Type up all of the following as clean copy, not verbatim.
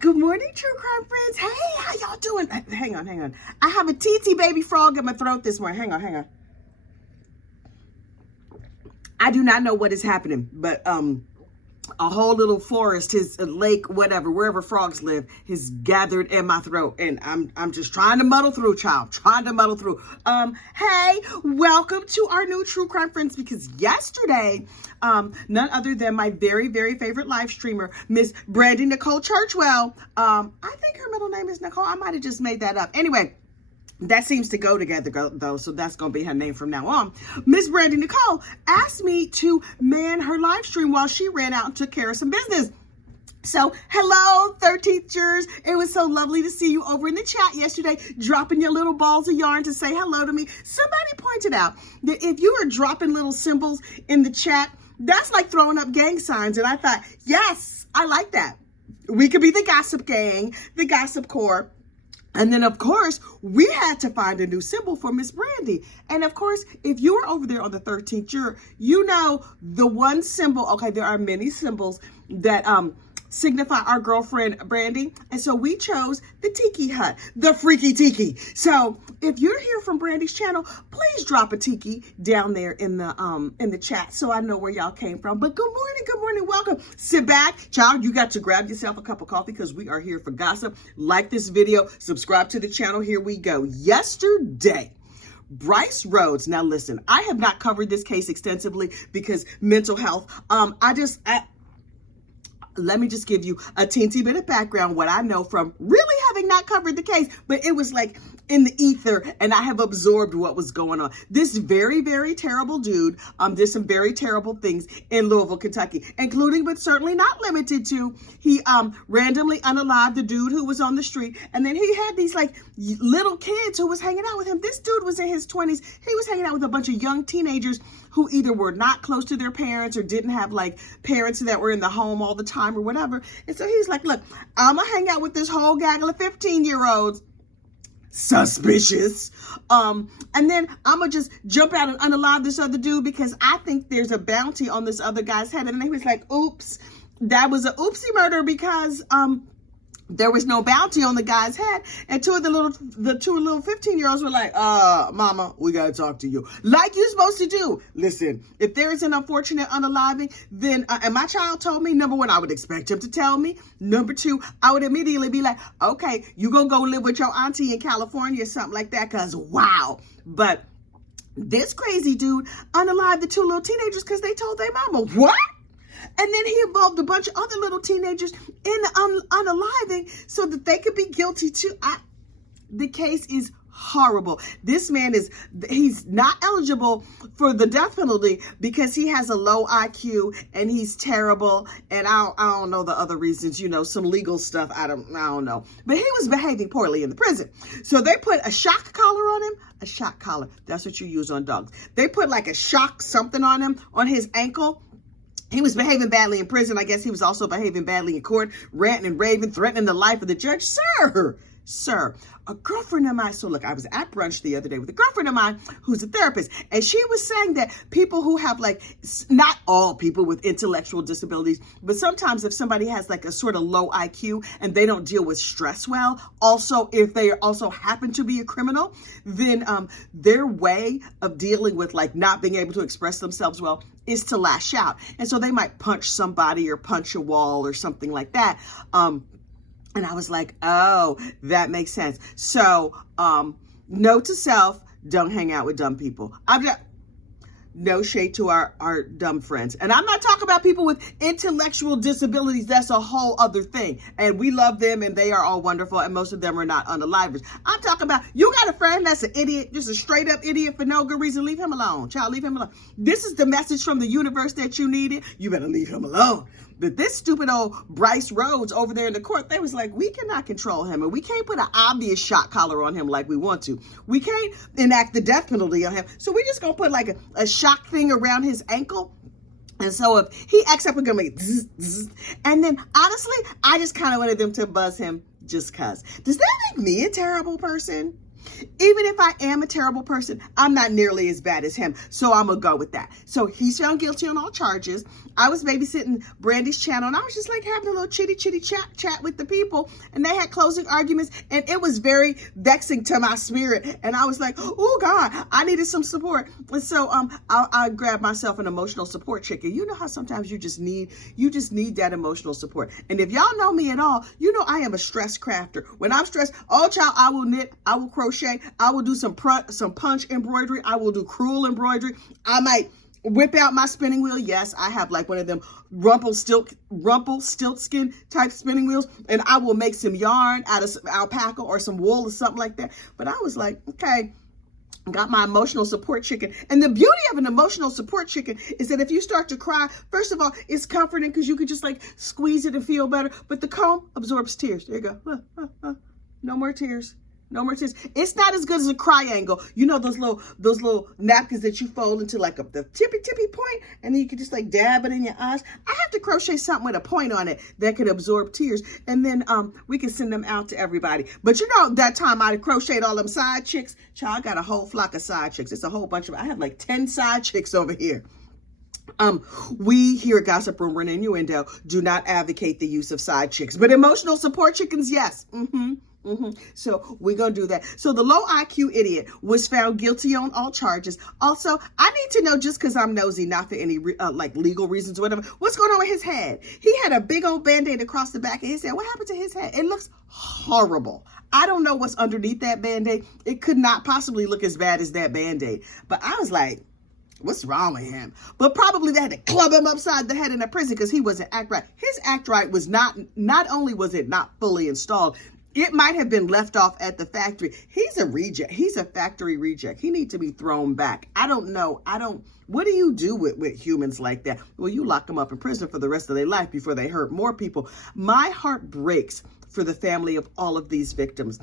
Good morning, true crime friends. Hey, how y'all doing? Hang on. I have a teensy baby frog in my throat this morning. Hang on. I do not know what is happening, but a whole little forest, a lake, whatever, wherever frogs live, is gathered in my throat, and I'm just trying to muddle through, child. Trying to muddle through. Hey, welcome to our new true crime friends. Because yesterday, none other than my very, very favorite live streamer, Miss Brandy Nicole Churchwell. I think her middle name is Nicole. I might have just made that up. Anyway. That seems to go together, though, so that's going to be her name from now on. Miss Brandy Nicole asked me to man her live stream while she ran out and took care of some business. So, hello, 13th jurors. It was so lovely to see you over in the chat yesterday, dropping your little balls of yarn to say hello to me. Somebody pointed out that if you are dropping little symbols in the chat, that's like throwing up gang signs. And I thought, yes, I like that. We could be the gossip gang, the gossip corps. And then, of course, we had to find a new symbol for Miss Brandy. And, of course, if you were over there on the 13th juror, you know the one symbol. Okay, there are many symbols that signify our girlfriend Brandy. And so we chose the tiki hut, the freaky tiki. So if you're here from Brandy's channel, please drop a tiki down there in the chat so I know where y'all came from. But good morning, welcome. Sit back, child. You got to grab yourself a cup of coffee because we are here for gossip. Like this video, subscribe to the channel. Here we go. Yesterday, Brice Rhodes. Now listen, I have not covered this case extensively because mental health. Let me just give you a teensy bit of background, what I know from really having not covered the case, but it was like in the ether, and I have absorbed what was going on. This very, very terrible dude did some very terrible things in Louisville, Kentucky, including, but certainly not limited to, he randomly unalived the dude who was on the street, and then he had these like little kids who was hanging out with him. This dude was in his 20s. He was hanging out with a bunch of young teenagers who either were not close to their parents or didn't have like parents that were in the home all the time or whatever. And so he's like, look, I'm gonna hang out with this whole gaggle of 15-year-olds. Suspicious. And then I'm gonna just jump out and unalive this other dude because I think there's a bounty on this other guy's head. And then he was like, oops, that was an oopsie murder because there was no bounty on the guy's head. And the two little 15-year-olds were like, mama, we gotta talk to you. Like you're supposed to do. Listen, if there is an unfortunate unaliving, then, and my child told me, number one, I would expect him to tell me. Number two, I would immediately be like, okay, you gonna go live with your auntie in California or something like that, cause wow. But this crazy dude unalived the two little teenagers because they told their mama, what? And then he involved a bunch of other little teenagers in the unaliving so that they could be guilty too. The case is horrible. This man he's not eligible for the death penalty because he has a low IQ and he's terrible. And I don't know the other reasons, some legal stuff. I don't know. But he was behaving poorly in the prison. So they put a shock collar on him. A shock collar. That's what you use on dogs. They put like a shock something on him, on his ankle. He was behaving badly in prison. I guess he was also behaving badly in court, ranting and raving, threatening the life of the judge. Sir, a girlfriend of mine, so look, I was at brunch the other day with a girlfriend of mine who's a therapist, and she was saying that people who have not all people with intellectual disabilities, but sometimes if somebody has like a sort of low IQ and they don't deal with stress well, also if they also happen to be a criminal, then their way of dealing with like not being able to express themselves well is to lash out. And so they might punch somebody or punch a wall or something like that. And I was like, oh, that makes sense. So, note to self, don't hang out with dumb people. No shade to our dumb friends. And I'm not talking about people with intellectual disabilities. That's a whole other thing. And we love them and they are all wonderful. And most of them are not unalivers. I'm talking about, you got a friend that's an idiot, just a straight up idiot for no good reason. Leave him alone. Child, leave him alone. This is the message from the universe that you needed. You better leave him alone. But this stupid old Brice Rhodes over there in the court, they was like, we cannot control him. And we can't put an obvious shock collar on him like we want to. We can't enact the death penalty on him. So we just gonna put like a shock thing around his ankle. And so if he acts up, we're gonna make zzz, zzz. And then honestly, I just kind of wanted them to buzz him just cause. Does that make me a terrible person? Even if I am a terrible person, I'm not nearly as bad as him. So I'm going to go with that. So he's found guilty on all charges. I was babysitting Brandy's channel, and I was just like having a little chitty chat with the people, and they had closing arguments, and it was very vexing to my spirit. And I was like, oh God, I needed some support. And so I grabbed myself an emotional support chicken. You know how sometimes you just need that emotional support. And if y'all know me at all, you know I am a stress crafter. When I'm stressed, oh child, I will knit, I will crochet, I will do some punch embroidery, I will do crewel embroidery. I might whip out my spinning wheel. Yes, I have like one of them Rumpelstiltskin type spinning wheels, and I will make some yarn out of some alpaca or some wool or something like that. But I was like, okay, got my emotional support chicken. And the beauty of an emotional support chicken is that if you start to cry, first of all, it's comforting because you could just like squeeze it and feel better. But the comb absorbs tears. There you go. No more tears. No more tears. It's not as good as a triangle. You know those little napkins that you fold into like the tippy point, and then you can just like dab it in your eyes. I have to crochet something with a point on it that could absorb tears, and then we can send them out to everybody. But you know that time I crocheted all them side chicks. Child, I got a whole flock of side chicks. It's a whole bunch of. I have like 10 side chicks over here. We here at Gossip Rumor and Innuendo do not advocate the use of side chicks, but emotional support chickens, yes. So we're going to do that. So the low IQ idiot was found guilty on all charges. Also, I need to know, just because I'm nosy, not for any like legal reasons or whatever, what's going on with his head? He had a big old Band-Aid across the back of his head. What happened to his head? It looks horrible. I don't know what's underneath that Band-Aid. It could not possibly look as bad as that Band-Aid. But I was like, what's wrong with him? But probably they had to club him upside the head in a prison because he wasn't act right. His act right was not only was it not fully installed, it might have been left off at the factory. He's a reject. He's a factory reject. He needs to be thrown back. I don't know. What do you do with humans like that? Well, you lock them up in prison for the rest of their life before they hurt more people. My heart breaks for the family of all of these victims.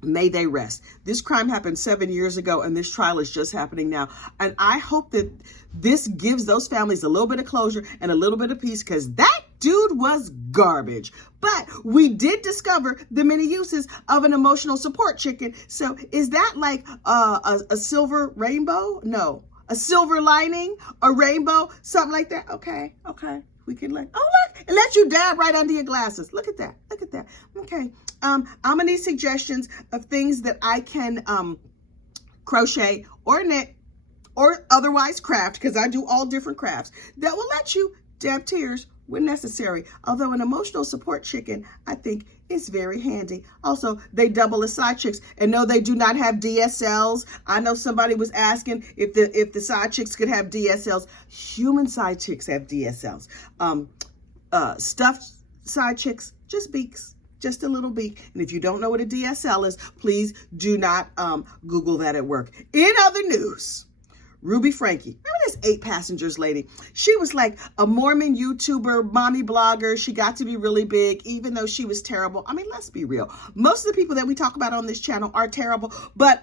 May they rest. This crime happened 7 years ago, and this trial is just happening now. And I hope that this gives those families a little bit of closure and a little bit of peace, because that dude was garbage. But we did discover the many uses of an emotional support chicken. So is that like a silver rainbow? No. A silver lining? A rainbow? Something like that? Okay. We can like, oh look, it lets you dab right under your glasses. Look at that. Okay. I'm gonna need suggestions of things that I can crochet or knit or otherwise craft, because I do all different crafts that will let you dab tears when necessary. Although an emotional support chicken, I think, is very handy. Also, they double as side chicks, and no, they do not have DSLs. I know somebody was asking if the side chicks could have DSLs. Human side chicks have DSLs. Stuffed side chicks, just beaks. Just a little beak. And if you don't know what a DSL is, please do not Google that at work. In other news, Ruby Franke. Remember this 8 passengers lady? She was like a Mormon YouTuber, mommy blogger. She got to be really big, even though she was terrible. I mean, let's be real. Most of the people that we talk about on this channel are terrible, but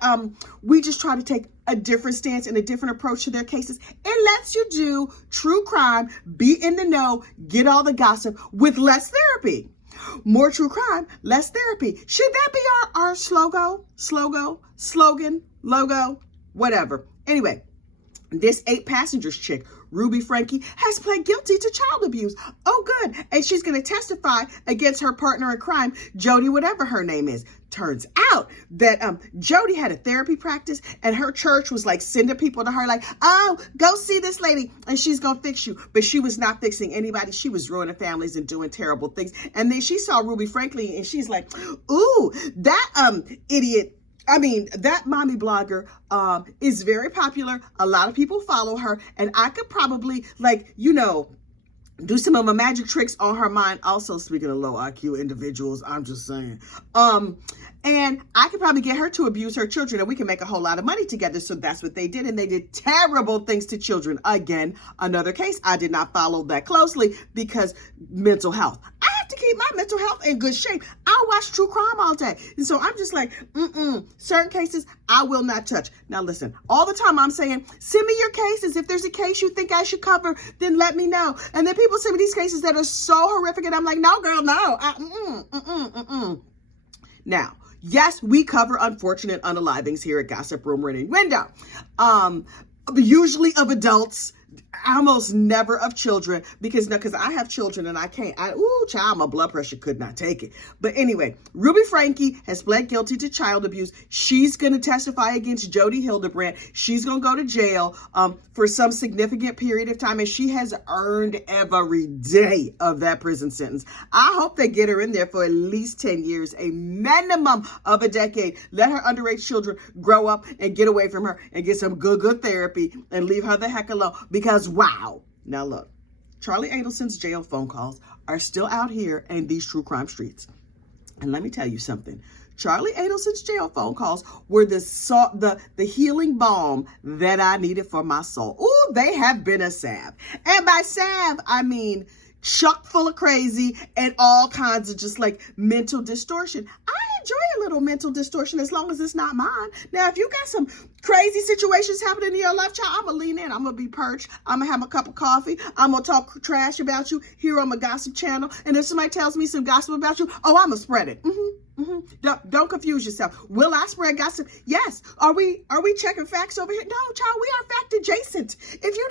we just try to take a different stance and a different approach to their cases. It lets you do true crime, be in the know, get all the gossip with less therapy. More true crime, less therapy. Should that be our slogan, logo, whatever? Anyway, this 8 passengers chick, Ruby Franke, has pled guilty to child abuse. Oh, good. And she's going to testify against her partner in crime, Jody, whatever her name is. Turns out that Jody had a therapy practice, and her church was like sending people to her like, oh, go see this lady and she's going to fix you. But she was not fixing anybody. She was ruining families and doing terrible things. And then she saw Ruby Franke and she's like, ooh, that idiot. I mean, that mommy blogger is very popular. A lot of people follow her, and I could probably, like, you know, do some of my magic tricks on her mind. Also, speaking of low IQ individuals, I'm just saying. And I could probably get her to abuse her children, and we can make a whole lot of money together. So that's what they did. And they did terrible things to children. Again, another case. I did not follow that closely because mental health. I have to keep my mental health in good shape. I watch true crime all day. And so I'm just like, certain cases I will not touch. Now listen, all the time I'm saying, send me your cases. If there's a case you think I should cover, then let me know. And then people send me these cases that are so horrific, and I'm like, no, girl, no. Now, Yes, we cover unfortunate unalivings here at Gossip, Rumor, and Innuendo. Usually of adults, almost never of children, because I have children and I can't. Child, my blood pressure could not take it. But anyway, Ruby Franke has pled guilty to child abuse. She's going to testify against Jody Hildebrand. She's going to go to jail for some significant period of time, and she has earned every day of that prison sentence. I hope they get her in there for at least 10 years, a minimum of a decade. Let her underage children grow up and get away from her and get some good therapy and leave her the heck alone, because wow. Now look, Charlie Adelson's jail phone calls are still out here in these true crime streets. And let me tell you something. Charlie Adelson's jail phone calls were the healing balm that I needed for my soul. Ooh, they have been a salve. And by salve, I mean chock full of crazy and all kinds of just like mental distortion. I enjoy a little mental distortion as long as it's not mine. Now, if you got some crazy situations happening in your life, child, I'm going to lean in. I'm going to be perched. I'm going to have a cup of coffee. I'm going to talk trash about you here on my gossip channel. And if somebody tells me some gossip about you, oh, I'm going to spread it. Don't confuse yourself. Will I spread gossip? Yes. Are we checking facts over here? No, child, we are fact adjacent. If you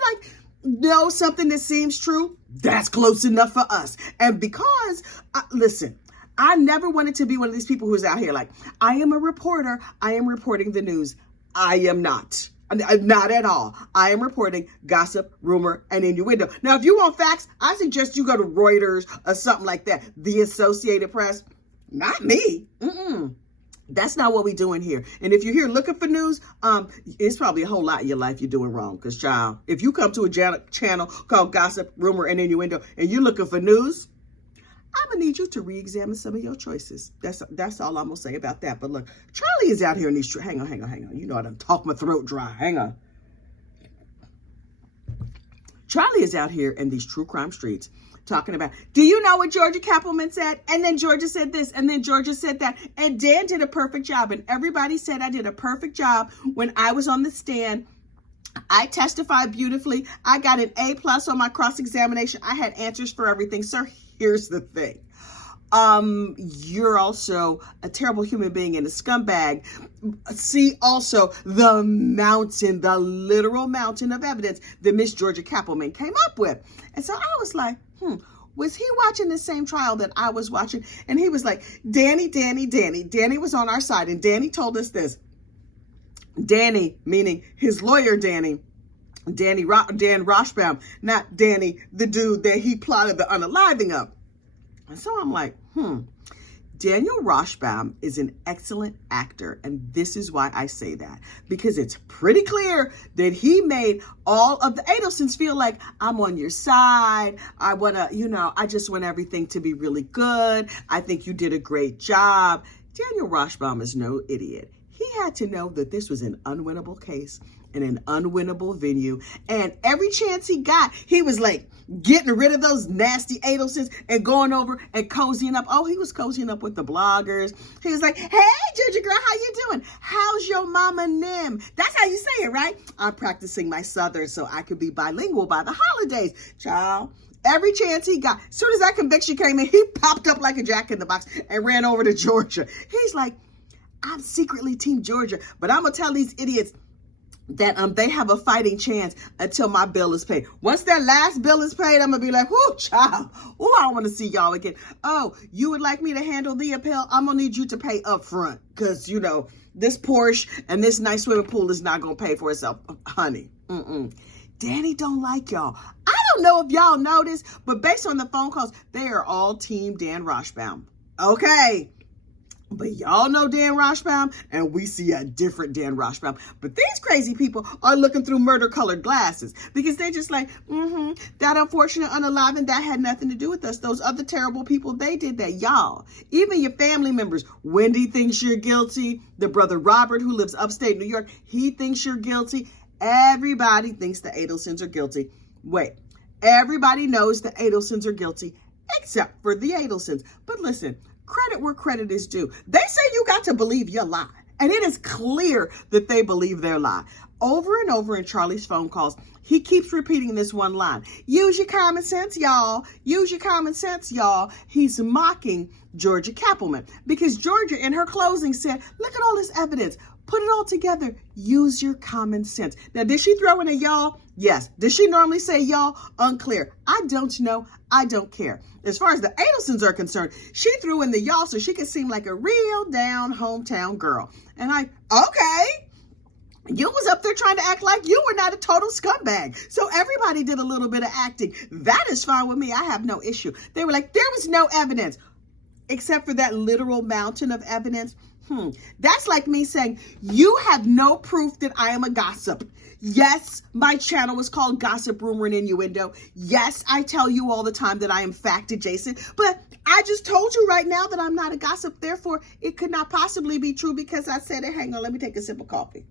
know something that seems true, that's close enough for us. And because, listen, I never wanted to be one of these people who's out here like, I am a reporter. I am reporting the news. I am not. Not at all. I am reporting gossip, rumor, and innuendo. Now, if you want facts, I suggest you go to Reuters or something like that. The Associated Press. Not me. That's not what we're doing here. And if you're here looking for news, it's probably a whole lot in your life you're doing wrong. Because, child, if you come to a channel called Gossip, Rumor, and Innuendo, and you're looking for news, I'm going to need you to re-examine some of your choices. That's all I'm going to say about that. But look, Charlie is out here in these... Hang on. You know I done talk my throat dry. Hang on. Charlie is out here in these true crime streets talking about, do you know what Georgia Cappleman said? And then Georgia said this, and then Georgia said that. And Dan did a perfect job. And everybody said I did a perfect job when I was on the stand. I testified beautifully. I got an A+ on my cross-examination. I had answers for everything. Sir, here's the thing. You're also a terrible human being and a scumbag. See also the literal mountain of evidence that Miss Georgia Cappleman came up with. And so I was like, was he watching the same trial that I was watching? And he was like, Danny was on our side. And Danny told us this. Danny, meaning his lawyer, Dan Rashbaum, not Danny, the dude that he plotted the unaliving of. And so I'm like, Daniel Rashbaum is an excellent actor. And this is why I say that. Because it's pretty clear that he made all of the Adelsons feel like, I'm on your side. I just want everything to be really good. I think you did a great job. Daniel Rashbaum is no idiot. He had to know that this was an unwinnable case in an unwinnable venue. And every chance he got, he was like getting rid of those nasty Adelsons and going over and cozying up. Oh, he was cozying up with the bloggers. He was like, hey, Georgia girl, how you doing? How's your mama Nim? That's how you say it, right? I'm practicing my Southern so I could be bilingual by the holidays. Child. Every chance he got. As soon as that conviction came in, he popped up like a jack in the box and ran over to Georgia. He's like, I'm secretly Team Georgia, but I'm going to tell these idiots that they have a fighting chance until my bill is paid. Once that last bill is paid, I'm going to be like, whoo, child. Oh, I don't want to see y'all again. Oh, you would like me to handle the appeal? I'm going to need you to pay up front because, this Porsche and this nice swimming pool is not going to pay for itself. Honey, Danny don't like y'all. I don't know if y'all know this, but based on the phone calls, they are all Team Dan Rashbaum. Okay. But y'all know Dan Rashbaum, and we see a different Dan Rashbaum. But these crazy people are looking through murder-colored glasses because they're just like, that unfortunate unaliving, that had nothing to do with us. Those other terrible people, they did that. Y'all, even your family members, Wendy thinks you're guilty. The brother Robert, who lives upstate New York, he thinks you're guilty. Everybody thinks the Adelsons are guilty. Wait, everybody knows the Adelsons are guilty except for the Adelsons. But listen, credit where credit is due. They say you got to believe your lie. And it is clear that they believe their lie. over and over in Charlie's phone calls, he keeps repeating this one line. Use your common sense, y'all. Use your common sense, y'all. He's mocking Georgia Cappleman because Georgia in her closing said, look at all this evidence. Put it all together. Use your common sense. Now, did she throw in a y'all? Yes. Does she normally say y'all? Unclear. I don't know. I don't care. As far as the Adelsons are concerned, she threw in the y'all so she could seem like a real down hometown girl. And okay. You was up there trying to act like you were not a total scumbag. So everybody did a little bit of acting. That is fine with me. I have no issue. They were like, there was no evidence except for that literal mountain of evidence. That's like me saying, you have no proof that I am a gossip. Yes, my channel is called Gossip, Rumor, and Innuendo. Yes, I tell you all the time that I am fact adjacent, but I just told you right now that I'm not a gossip. Therefore, it could not possibly be true because I said it. Hang on, let me take a sip of coffee.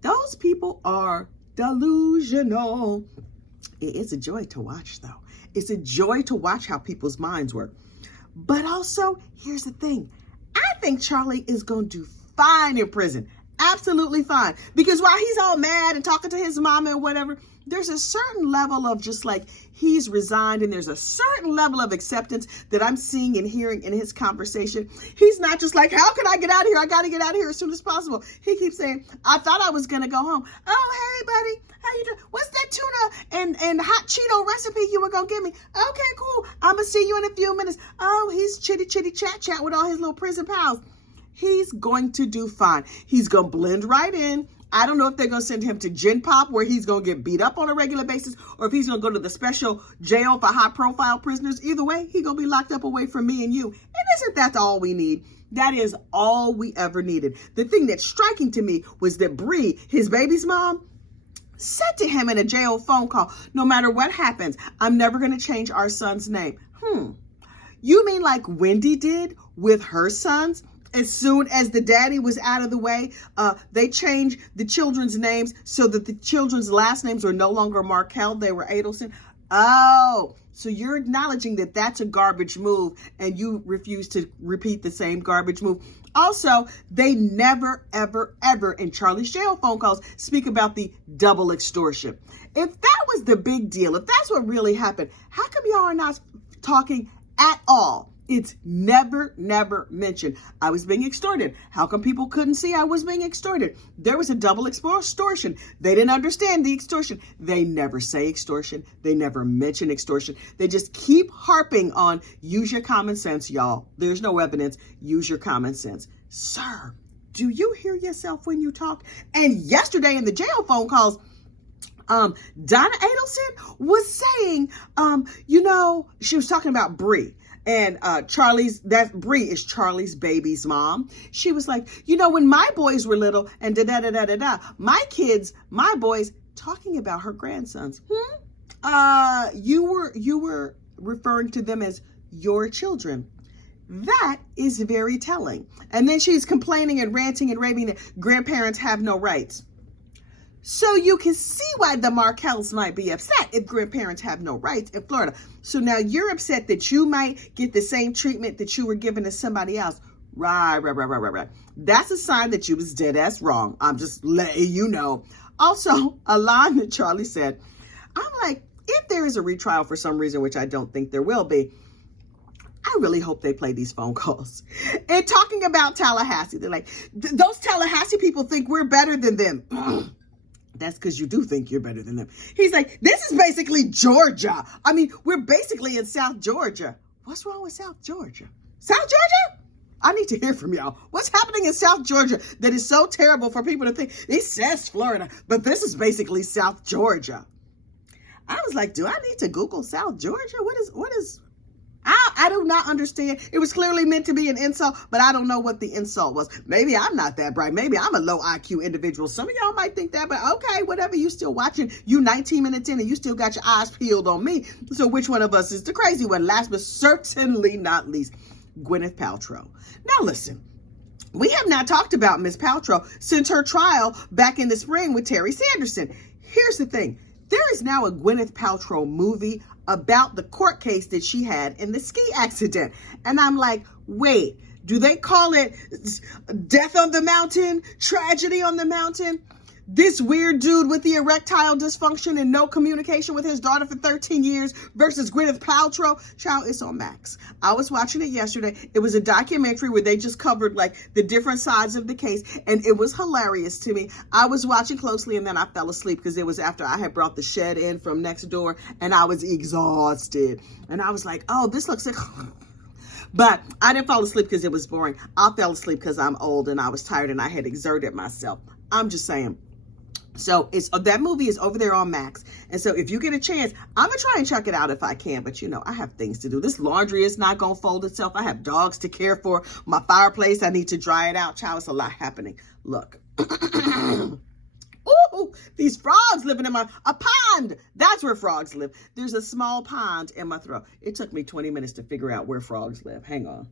Those people are delusional. It's a joy to watch, though. It's a joy to watch how people's minds work. But also, here's the thing. I think Charlie is going to do fine in prison. Absolutely fine. Because while he's all mad and talking to his mama and whatever, there's a certain level of just like he's resigned, and there's a certain level of acceptance that I'm seeing and hearing in his conversation. He's not just like, how can I get out of here? I got to get out of here as soon as possible. He keeps saying, I thought I was going to go home. Oh, hey, buddy. How you doing? What's that tuna and hot Cheeto recipe you were going to give me? Okay, cool. I'm going to see you in a few minutes. Oh, he's chitty chat with all his little prison pals. He's going to do fine. He's going to blend right in. I don't know if they're going to send him to Gen Pop where he's going to get beat up on a regular basis, or if he's going to go to the special jail for high profile prisoners. Either way, he's going to be locked up away from me and you. And isn't that all we need? That is all we ever needed. The thing that's striking to me was that Bree, his baby's mom, said to him in a jail phone call, no matter what happens, I'm never going to change our son's name. You mean like Wendy did with her sons? As soon as the daddy was out of the way, they changed the children's names so that the children's last names were no longer Markell, they were Adelson. Oh, so you're acknowledging that that's a garbage move, and you refuse to repeat the same garbage move. Also, they never, ever, ever in Charlie's jail phone calls speak about the double extortion. If that was the big deal, if that's what really happened, how come y'all are not talking at all? It's never, never mentioned. I was being extorted. How come people couldn't see I was being extorted? There was a double extortion. They didn't understand the extortion. They never say extortion. They never mention extortion. They just keep harping on use your common sense, y'all. There's no evidence. Use your common sense. Sir, do you hear yourself when you talk? And yesterday in the jail phone calls, Donna Adelson was saying, she was talking about Bree. And Bree is Charlie's baby's mom. She was like, when my boys were little and my boys, talking about her grandsons. You were referring to them as your children. That is very telling. And then she's complaining and ranting and raving that grandparents have no rights. So you can see why the Markells might be upset if grandparents have no rights in Florida. So now you're upset that you might get the same treatment that you were given to somebody else. Right. That's a sign that you was dead ass wrong. I'm just letting you know. Also, a line that Charlie said, I'm like, if there is a retrial for some reason, which I don't think there will be, I really hope they play these phone calls. And talking about Tallahassee, they're like, those Tallahassee people think we're better than them. That's because you do think you're better than them. He's like, this is basically Georgia. I mean, we're basically in South Georgia. What's wrong with South Georgia? South Georgia? I need to hear from y'all. What's happening in South Georgia that is so terrible for people to think, it says Florida, but this is basically South Georgia. I was like, do I need to Google South Georgia? What is, I do not understand. It was clearly meant to be an insult, but I don't know what the insult was. Maybe I'm not that bright. Maybe I'm a low IQ individual. Some of y'all might think that, but okay, whatever. You still watching. You 19 minutes in and you still got your eyes peeled on me. So which one of us is the crazy one? Last but certainly not least, Gwyneth Paltrow. Now listen, we have not talked about Miss Paltrow since her trial back in the spring with Terry Sanderson. Here's the thing. There is now a Gwyneth Paltrow movie about the court case that she had in the ski accident. And I'm like, wait, Do they call it death on the mountain, tragedy on the mountain? This weird dude with the erectile dysfunction and no communication with his daughter for 13 years versus Gwyneth Paltrow. Child, it's on Max. I was watching it yesterday. It was a documentary where they just covered like the different sides of the case, and it was hilarious to me. I was watching closely and then I fell asleep because it was after I had brought the shed in from next door and I was exhausted. And I was like, oh, this looks like... But I didn't fall asleep because it was boring. I fell asleep because I'm old and I was tired and I had exerted myself. I'm just saying. So that movie is over there on Max. And so if you get a chance, I'm going to try and check it out if I can. But, you know, I have things to do. This laundry is not going to fold itself. I have dogs to care for. My fireplace, I need to dry it out. Child, it's a lot happening. Look. Ooh, these frogs living in a pond. That's where frogs live. There's a small pond in my throat. It took me 20 minutes to figure out where frogs live. Hang on.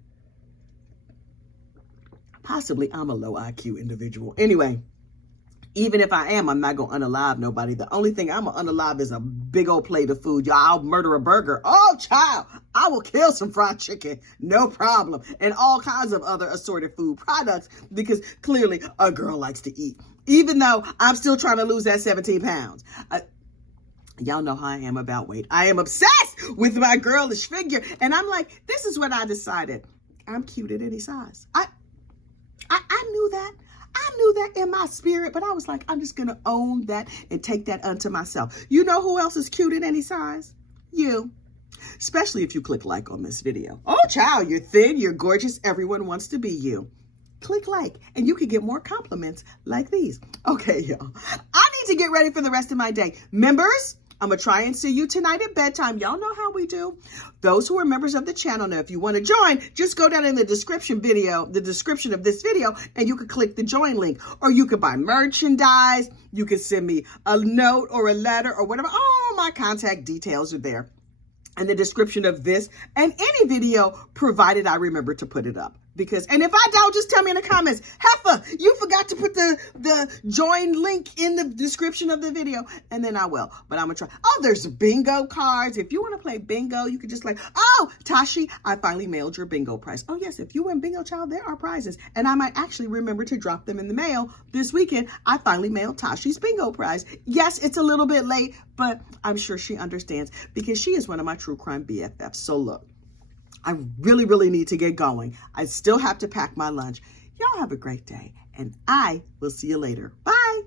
Possibly I'm a low IQ individual. Anyway. Even if I am, I'm not going to unalive nobody. The only thing I'm going to unalive is a big old plate of food. Y'all, I'll murder a burger. Oh, child, I will kill some fried chicken. No problem. And all kinds of other assorted food products because clearly a girl likes to eat. Even though I'm still trying to lose that 17 pounds. Y'all know how I am about weight. I am obsessed with my girlish figure. And I'm like, this is what I decided. I'm cute at any size. I knew that. I knew that in my spirit, but I was like, I'm just going to own that and take that unto myself. You know who else is cute in any size? You. Especially if you click like on this video. Oh, child, you're thin, you're gorgeous. Everyone wants to be you. Click like, and you can get more compliments like these. Okay, y'all. I need to get ready for the rest of my day. Members, I'm going to try and see you tonight at bedtime. Y'all know how we do. Those who are members of the channel know if you want to join, just go down in the description of this video, and you can click the join link. Or you can buy merchandise. You can send me a note or a letter or whatever. All my contact details are there in the description of this and any video, provided I remember to put it up. And if I don't, just tell me in the comments, Heifer, you forgot to put the join link in the description of the video, and then I will. But I'm going to try. Oh, there's bingo cards. If you want to play bingo, you could just like, oh, Tashi, I finally mailed your bingo prize. Oh, yes, if you win bingo, child, there are prizes. And I might actually remember to drop them in the mail this weekend. I finally mailed Tashi's bingo prize. Yes, it's a little bit late, but I'm sure she understands because she is one of my true crime BFFs. So look. I really, really need to get going. I still have to pack my lunch. Y'all have a great day, and I will see you later. Bye.